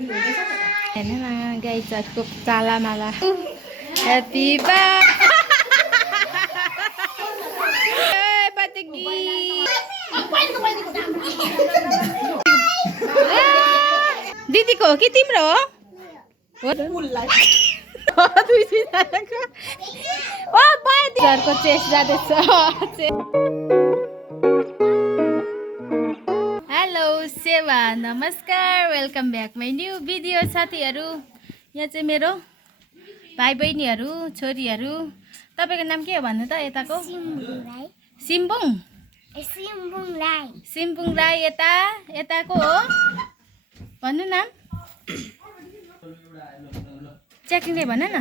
हेर्नु न गाई चर्को चालामाला ह्याप्पी बर्थडे दिदीको हो कि तिम्रो हो घरको चेस्ट जाँदैछ। हेलो सेवा नमस्कार, welcome back my new video. साथीहरू यहाँ चाहिँ मेरो भाइ बहिनीहरू छोरीहरू। तपाईँको नाम के हो भन्नु त? यताको सिम्बुङ सिम्बुङ राई। यताको हो भन्नु नाम च्याकिङले भन न।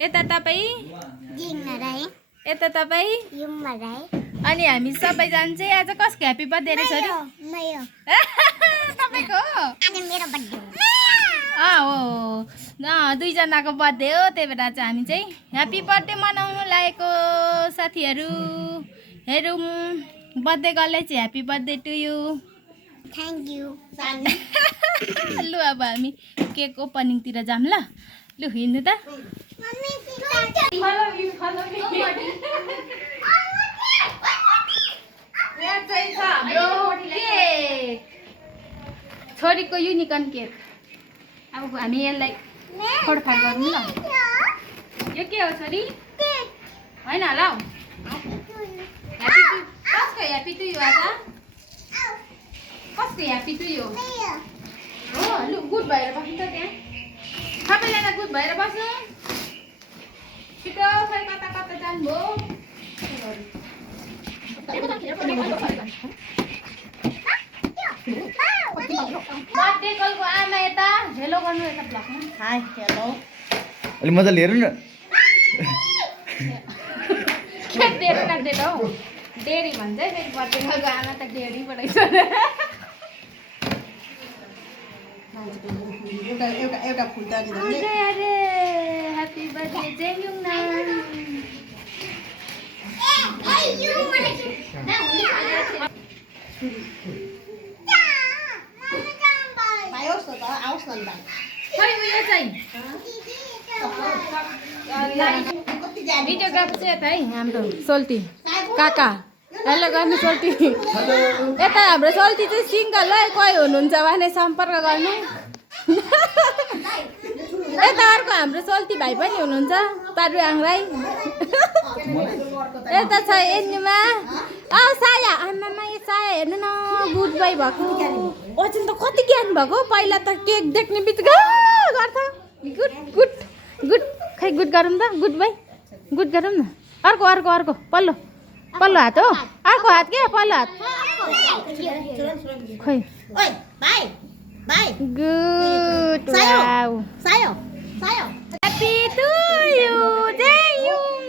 यता तपाईँ अनि हामी सबैजना चाहिँ आज कसको ह्याप्पी बर्थडे रे छोरी? तपाईँको हो दुईजनाको बर्थडे हो, त्यही भएर चाहिँ हामी चाहिँ ह्याप्पी बर्थडे मनाउनु लागेको। साथीहरू हेरौँ बर्थडे गर्लै चाहिँ happy birthday to you. Thank you. लु अब हामी केक ओपनिङतिर जाऊँ ल। लु हिँड्नु त। छोरीको युनिकर्न केक। अब हामी यसलाई फोडफाड गरौँ ल। यो के हो छोरी? होइन ल। कसको ह्याप्पी टु यु आज? कसको ह्याप्पी टु यु हो? लु गुड भएर बस्नु त त्यहाँ। सबैजना गुड भएर बस्नु। छिटो खै कता कता जानुभयो? बर्थडे कलको आमा यता हेलो गर्नु यता ब्लगमा। Hi hello. अलि मजाले हेर्नु न। के डेरी काट्दैन हौ? डेरी भन्छ है फेरि बर्थडे कलको आमा त डेरी पठाइछ। एउटा फुल त अरे ह्याप्पी बर्थडे जेयुङ न। आओस् न त। खै उयो चाहिँ भिडियोग्राफी चाहिँ यता है हाम्रो सोल्टी काका। हेलो गर्नु सोल्टी। यता हाम्रो सोल्टी चाहिँ सिङ्गल है, कोही हुनुहुन्छ भने सम्पर्क गर्नु। यता अर्को हाम्रो सोल्टी भाइ पनि हुनुहुन्छ पारुआङ राई। यता छ एन्युमा साया। आमामा यो साया हेर्नु न गुड बाई भएको। ओजन त कति ज्ञान भएको। पहिला त केक देख्ने बित्तिकै गर्छ। गुड गुड गुड खै गुड गरौँ त। गुड बाई गुड गरौँ न। अर्को अर्को अर्को पल्लो पल्लो हात हो। अर्को हात के पल्लो हात खै। Good wow. Happy to you जेयुङ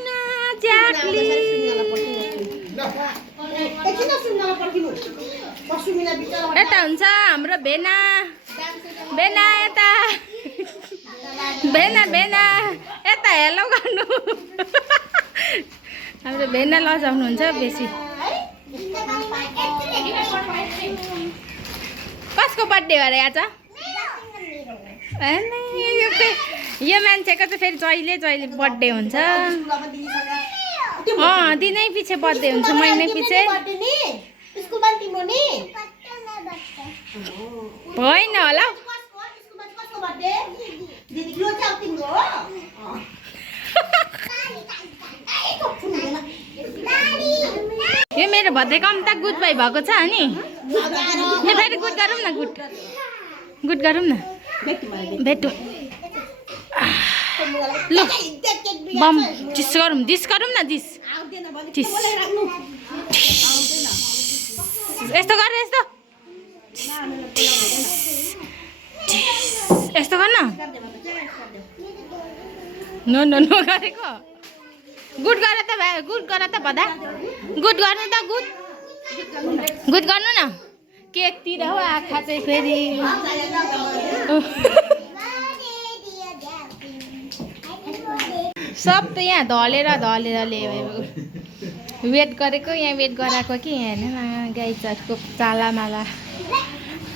ज्याक्ली। यता हुन्छ हाम्रो भेना भेना। यता भेना भेना यता हेलो गर्नु। हाम्रो भेना लजाउनुहुन्छ बेसी। कसको बर्थडे हो अरे आज? यो मान्छेको चाहिँ फेरि जहिले जहिले बर्थडे हुन्छ। दिनै पछि बर्थडे हुन्छ, महिनै पछि होइन होला। यो मेरो भद्रे कम त गुड बाई भएको छ नि। यो फेरि गुड गरौँ न। गुड गुड गरौँ न। भेटौँ ल। बम डिस गरौँ। डिस गरौँ न। डिस डिस यस्तो गर। यस्तो यस्तो गर्न। नो नो नो गरेको। गुड गर त भाइ। गुड गर त भदा। गुड गर्नु त। गुड गुड गर्नु न। केकतिर हो आँखा चाहिँ फेरि। सब त यहाँ ढलेर वेट गरेको। यहाँ वेट गराएको कि यहाँ हेर्नु न गाई चर्को चालामाला।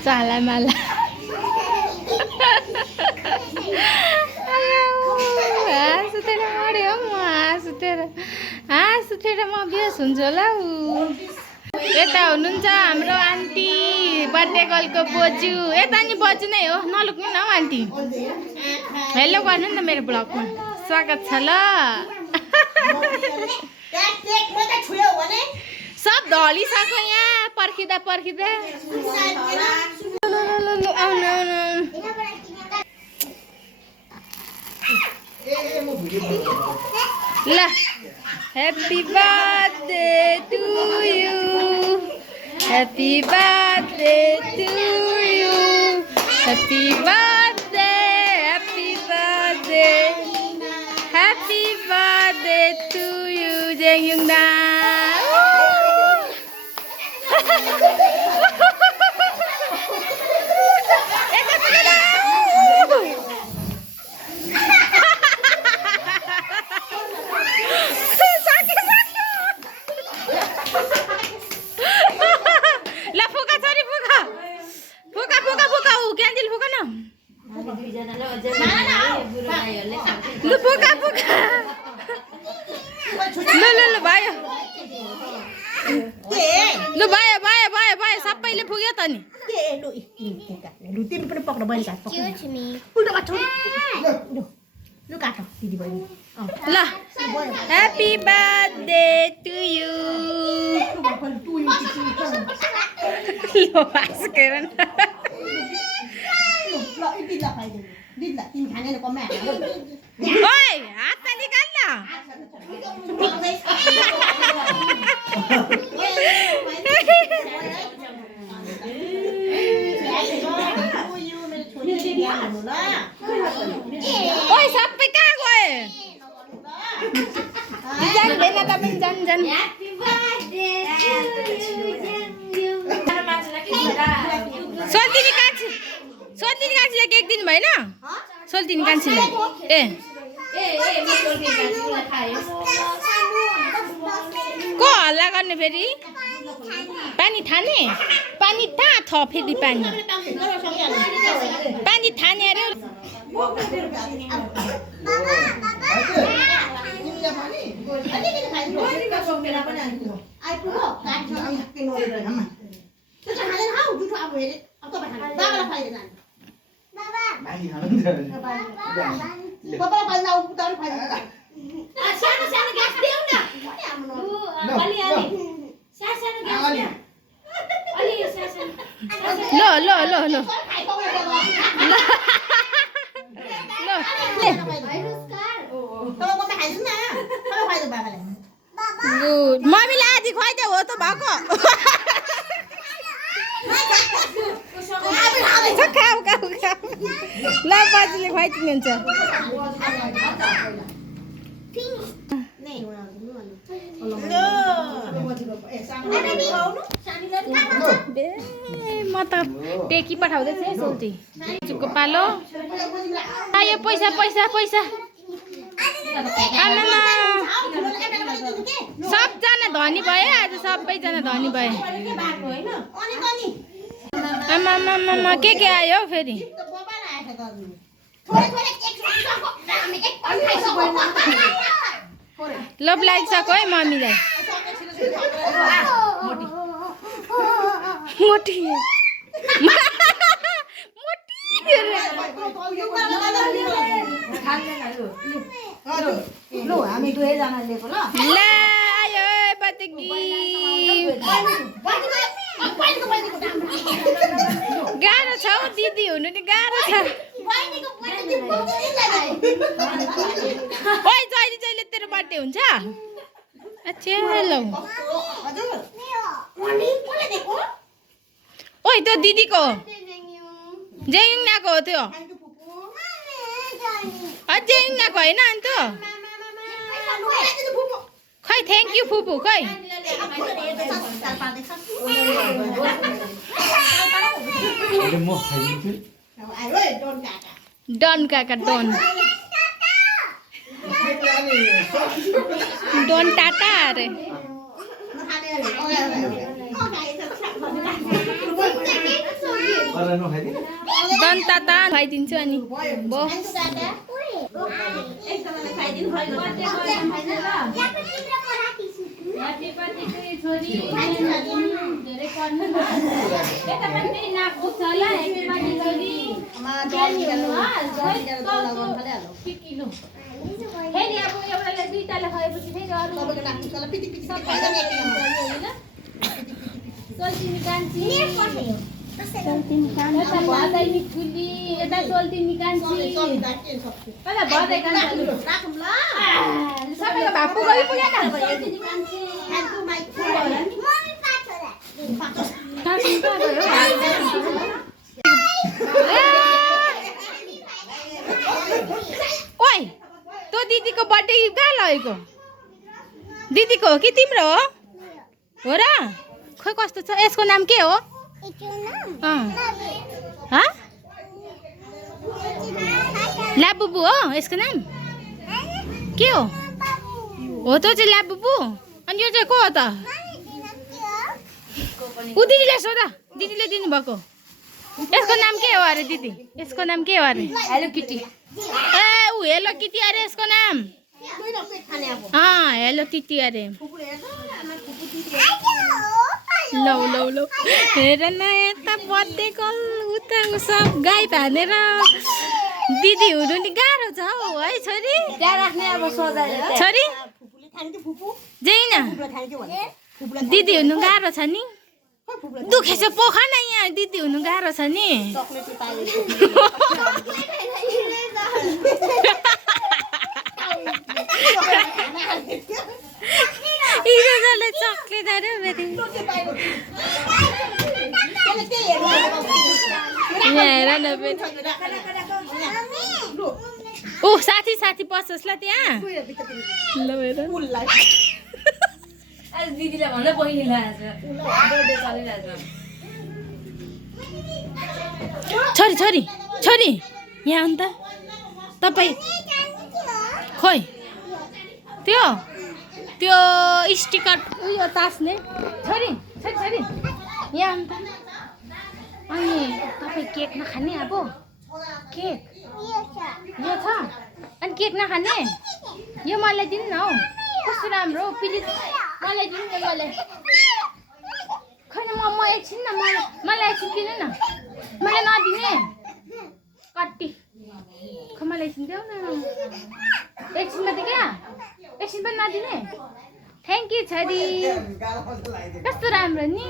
चाला माला हाँस उठेर मऱ्यो म हाँस उठेर म बेस हुन्छ होला ऊ यता हुनुहुन्छ हाम्रो आन्टी बर्थडे गर्लको बोजू यता नि बोजू नै हो नलुक्नु न हौ आन्टी हेलो गर्नु नि त मेरो ब्लगमा स्वागत छ ल सब ढलिसक्यो यहाँ पर्खिँदा पर्खिँदा आउनु ल happy birthday to you happy birthday to you happy birthday happy birthday happy birthday to you जेङयुङदा ल फुका छोरी फुका फुका फुका फुका ऊ क्यान्डिल फुका न ल फुका फुका ल भयो ल भयो भयो भयो भयो सबैले फुक्यो त नि तिमी पनि पक्र बहिनी काट उल्टो काट लु काट दिदी बहिनी ल ह्याप्पी बर्थडे टु यु ल बास्केर न ओइ हात त निकाल न ओइ सबै कहाँ गए जान्दैन तपाईँ जान सोल्तिनी कान्छीलाई केक दिनु भएन सोल्तिनी कान्छीलाई ए को हल्ला गर्ने फेरि पानी ठाने पानी थ फेरि पानी ठाने अरे गुड मम्मीले आधी खुवाइदियो हो त भएको खाऊ ल बाजुले खुवाइदिनुहुन्छ म त टेकी पठाउँदैछु है सोल्टी चुक्को पालो आयो पैसा पैसा पैसा सबजना धनी भए आज सबैजना धनी भए आमा के आयो हौ फेरि लोभ लागिसक्यो है मम्मीलाई मोटी लु हामी दुवैजना लिएको ल ल आयो पतकी गाह्रो छ हौ दिदी हुनु नि गाह्रो छ ओइ जहिले तेरो बर्थडे हुन्छ अच्छा ल ओइ त्यो दिदीको जेङनाको हो त्यो जेङनाको होइन अन्त खै थ्याङ्क यू फुपू खै डन काका डन टाटा अरे अरे नखाइदिए दन्ता त खुवाइदिन्छु अनि बो फेरि अब एउटाले दुईटाले खुवाएपछि फेरि अरू सोल्टिनी कान्छी यता भदैनी फुली यता सोल्टिनी कान्छी पहिला भदै कान्छी सबैको भापु गई पुगेन सोल्टिनी कान्छी ओइ तँ दिदीको बर्थडे कहाँ लगेको दिदीको हो कि तिम्रो हो र खोइ कस्तो छ यसको नाम के हो ल्याबुबु हो यसको नाम के हो त चाहिँ ल्याबुबु अनि यो चाहिँ को हो त ऊ दिदीले सोध दिदीले दिनुभएको यसको नाम के हो अरे दिदी यसको नाम के हो अरे हेलो किटी ए ऊ हेलो किटी अरे यसको नाम हेलो किटी अरे लौ लौ लौ हेर न यता बर्थडे कल उता सब गाई भानेर दिदी हुनु नि गाह्रो छ हौ है छोरी छोरी जैन दिदी हुनु गाह्रो छ नि दुखेछ पोखा न यहाँ दिदी हुनु गाह्रो छ नि चक्लेट अरे फेरि हेर न फेरि ऊ साथी साथी पसोस् ल त्यहाँ ल हेर दिदीलाई भन्दा बहिनीलाई छोरी छोरी छोरी यहाँ अन्त तपाईँ खोइ त्यो त्यो स्टिकर उयो तास्ने छोरी छोरी छोरी यहाँ अन्त अनि तपाईँ केक नखाने अब केक यो छ अनि केक नखाने यो मलाई दिनु न हौ कस्तो राम्रो हो प्लिज मलाई दिनु न मलाई खै न म एकछिन न मलाई एकछिन दिनु न मलाई नदिने कति खै मलाई एकछिन देऊ न एकछिन मात्रै क्या एकछिन पनि नदिने थ्याङ्क यू छोरी कस्तो राम्रो नि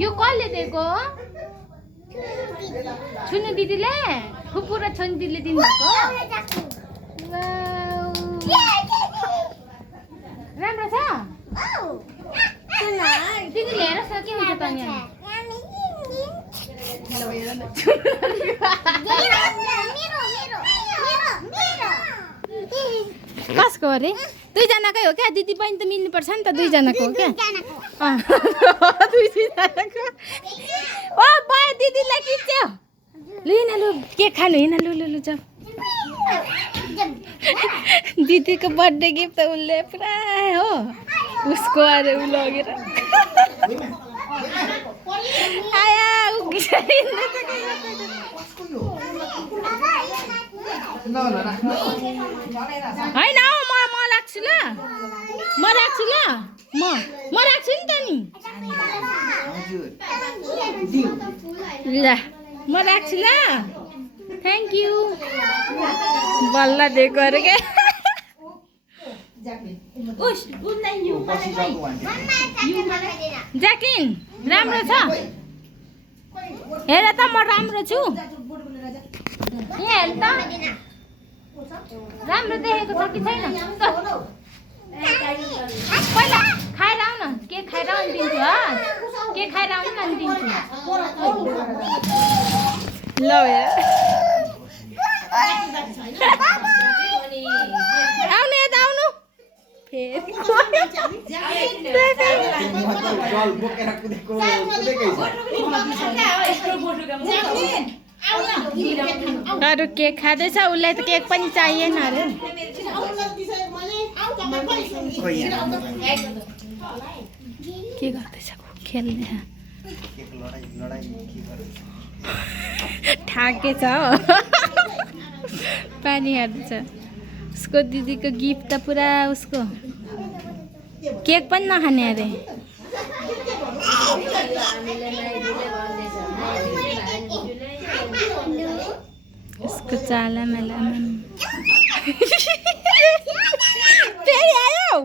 यो कसले दिएको छुनु दिदीले फुपू र छोनी दिदीले दिनुभएको राम्रो छ दिदीले हेरोस् न के हुन्छ त यहाँ कसको अरे दुईजनाकै हो क्या दिदी बहिनी त मिल्नुपर्छ नि त दुईजनाको हो क्या दुईजनाको ओ भयो दिदीलाई खिच्यो लु हिँड लु केक खानु हिँड लु लु लु जाऊ दिदीको बर्थडे गिफ्ट त उसले पुरा हो उसको अरे उ लगेर आया होइन हौ म राख्छु ल म राख्छु ल म राख्छु नि त नि ल म राख्छु ल थ्याङ्क यू बल्ल दिएको अरे क्या ज्याक्लिन राम्रो छ हेर त म राम्रो छु यहाँ हेर त राम्रो देखेको छ कि छैन पहिला खाएर आऊ न केक खाएर आउनु दिन्छु केक खाएर आउनु न दिन्छु ल हेर आउनु यता आउनु अरू केक खाँदैछ उसलाई त केक पनि चाहिएन अरे के गर्दैछ खेल्ने ठाके छ पानी हाल्छ उसको दिदीको गिफ्ट त पुरा उसको केक पनि नखाने अरे उसको चाला मेलामा फेरि आयो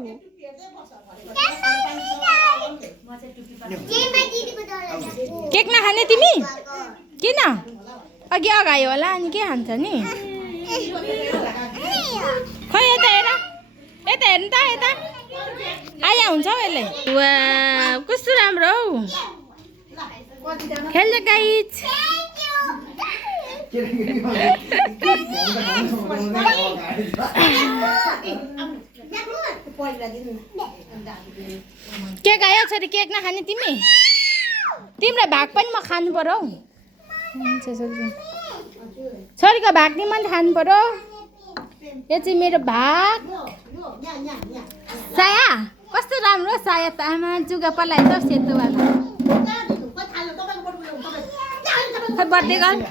केक नखाने तिमी किन अघि अगायो होला अनि के खान्छ नि खै यता हेर यता हेर्नु त यता आया हुन्छ हौ यसले वा कस्तो राम्रो हौ खेल्छ गाइज केक आयो छोरी केक नखाने तिमी तिम्रो भाग पनि म खानु पर्यो हौ छोरीको भाग नि मैले खानु पर्यो यो चाहिँ मेरो भाग साया कस्तो राम्रो साया त आमा जुगा पलाएछ हौ सेतोवाला खै बर्थडे गर्ल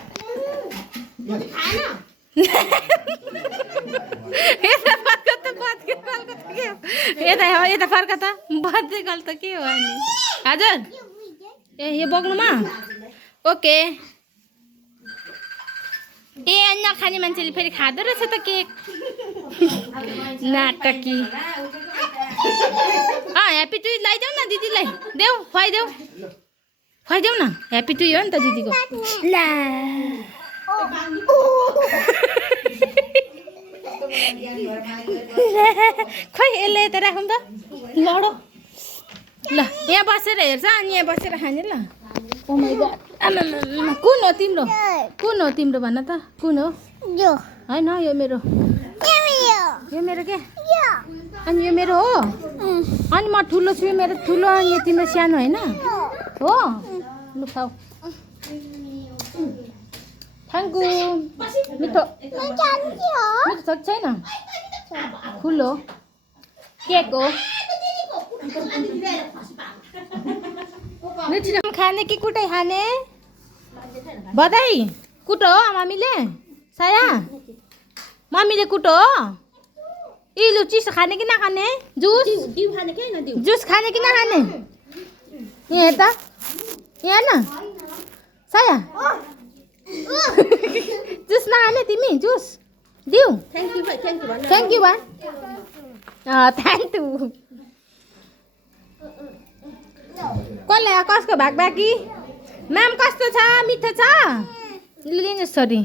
यता फर्क त बर्थडे गर्ल त के हो अनि हजुर ए यो बोक्नुमा ओके ए नखाने मान्छेले फेरि खाँदो रहेछ त केक नाटकी ह्याप्पी टु लगाइदेऊ न दिदीलाई देऊ खुवाइदेऊ न ह्याप्पी टु हो नि त दिदीको ला खै यसले यता राखौँ त लडो ल यहाँ बसेर हेर्छ अनि यहाँ बसेर खाने ल ओ माइ गॉड आमा कुन हो तिम्रो भन त कुन हो यो हैन यो मेरो के अनि यो मेरो हो अनि म ठुलो छु मेरो ठुलो अनि यो तिम्रो सानो हैन हो लु खाऊ थ्याङ्क यू मिठो छ कि छैन ठुलो केक हो खाने कि कुटै खाने बधाई कुटो हो मम्मीले साया मम्मीले कुटो हो इलु चिसो खाने कि नखाने जुस जुस खाने कि नखाने यहाँ त यहाँ न साया जुस नखाने तिमी जुस दिउ थ्याङ्क यू भा थ्याङ्क यू कसले कसको भाग बाँकी म्याम कस्तो छ मिठो छ लिनुहोस् छोरी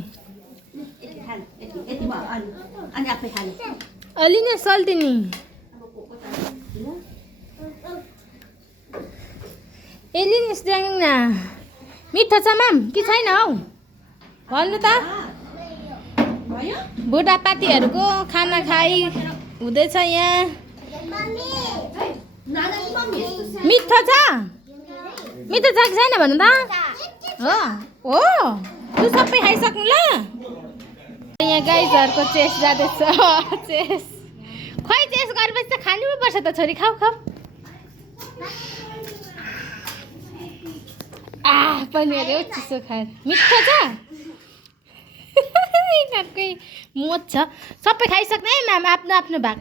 लिनुहोस् सल्टिनी ए लिनुहोस् ल्याउनु न मिठो छ म्याम कि छैन हौ भन्नु त बुढापातीहरूको खाना खाइ हुँदैछ यहाँ मिठो छ कि छैन भन्नु त हो तु सबै खाइसक्नु ल यहाँ गाइजहरूको चेस जाँदैछ चेस खै चेस गरेपछि त खानु पर्छ त छोरी खाऊ पनि अरे चिसो खाएर मिठो छ यिनीहरूकै मोज छ सबै खाइसक्ने है म्याम आफ्नो आफ्नो भाग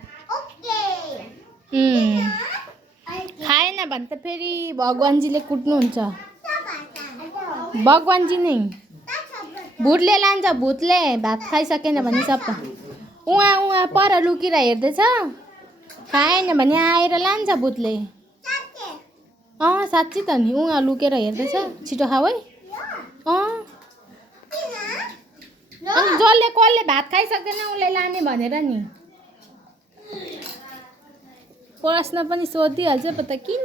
खाएन भने त फेरि भगवान्जीले कुट्नुहुन्छ भगवान्जी नै भूतले लान्छ भूतले भात खाइसकेन भने सबै उहाँ पर लुकेर हेर्दैछ खाएन भने आएर लान्छ भूतले साँच्ची त नि उहाँ लुकेर हेर्दैछ छिटो खाऊ है अनि जसले कसले भात खाइसक्दैन उसलाई लाने भनेर नि प्रश्न पनि सोधिहाल्छ पो त किन